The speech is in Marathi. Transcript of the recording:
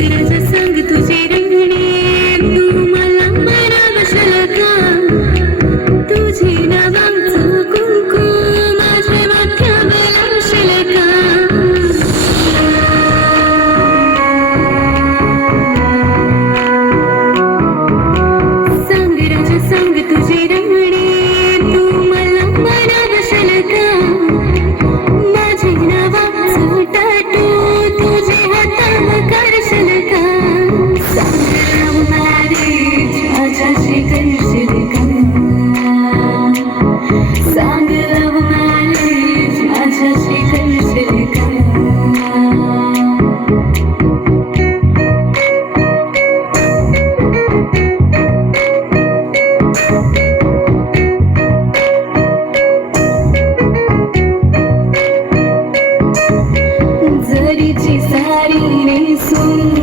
सांगराजा सांग तुझे रंगणे तू मला मनावशल का तुझे नावांचं कुंकुम माझ्या माथ्यावर लावशील का सांगराजा सांग तुझे रंगणे तू मला मनावशल का माझे नावांचं टाटू तुझे हातावर करशील का सांग मला रे माझ्याशी करशील का सांग मला रे माझ्याशी करशील का जरीची सारी नेसून